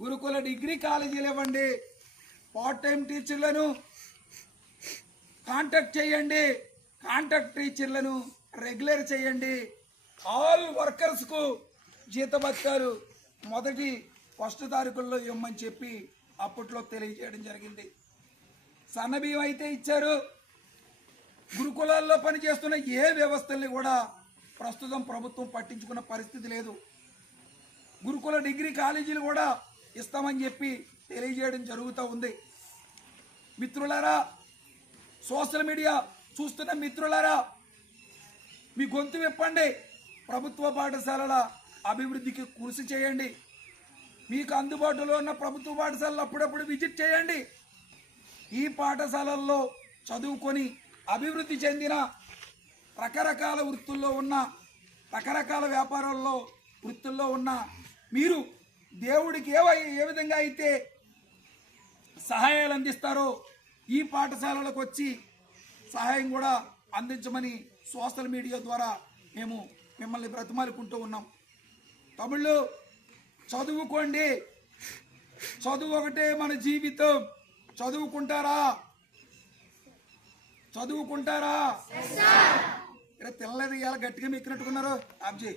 గురుకుల డిగ్రీ కాలేజీలు ఇవ్వండి. పార్ట్ టైం టీచర్లను కాంటాక్ట్ చేయండి. కాంటాక్ట్ టీచర్లను రెగ్యులర్ చేయండి. ఆల్ వర్కర్స్కు జీతభత్యాలు మొదటి 1 తారీఖుల్లో ఇవ్వమని చెప్పి అప్పట్లో తెలియజేయడం జరిగింది. సన్నబియ్యం అయితే ఇచ్చారు. గురుకులాల్లో పనిచేస్తున్న ఏ వ్యవస్థల్ని కూడా ప్రస్తుతం ప్రభుత్వం పట్టించుకున్న పరిస్థితి లేదు. గురుకుల డిగ్రీ కాలేజీలు కూడా ఇస్తామని చెప్పి తెలియజేయడం జరుగుతూ ఉంది. మిత్రులారా, సోషల్ మీడియా చూస్తున్న మిత్రులారా, మీ గొంతు విప్పండి. ప్రభుత్వ పాఠశాలల అభివృద్ధికి కృషి చేయండి. మీకు అందుబాటులో ఉన్న ప్రభుత్వ పాఠశాలలు అప్పుడప్పుడు విజిట్ చేయండి. ఈ పాఠశాలల్లో చదువుకొని అభివృద్ధి చెందిన రకరకాల వృత్తుల్లో ఉన్న, రకరకాల వ్యాపారాల్లో వృత్తుల్లో ఉన్న మీరు దేవుడికి ఏ విధంగా అయితే సహాయాలు అందిస్తారో ఈ పాఠశాలలకు వచ్చి సహాయం కూడా అందించమని సోషల్ మీడియా ద్వారా మేము మిమ్మల్ని బ్రతిమాలుకుంటూ ఉన్నాం. తమిళ్ళు చదువుకోండి. చదువు ఒకటే మన జీవితం. చదువుకుంటారా? చదువుకుంటారా? తినలేదు, ఇలా గట్టిగా మెక్కినట్టుకున్నారు. ఆబ్జీ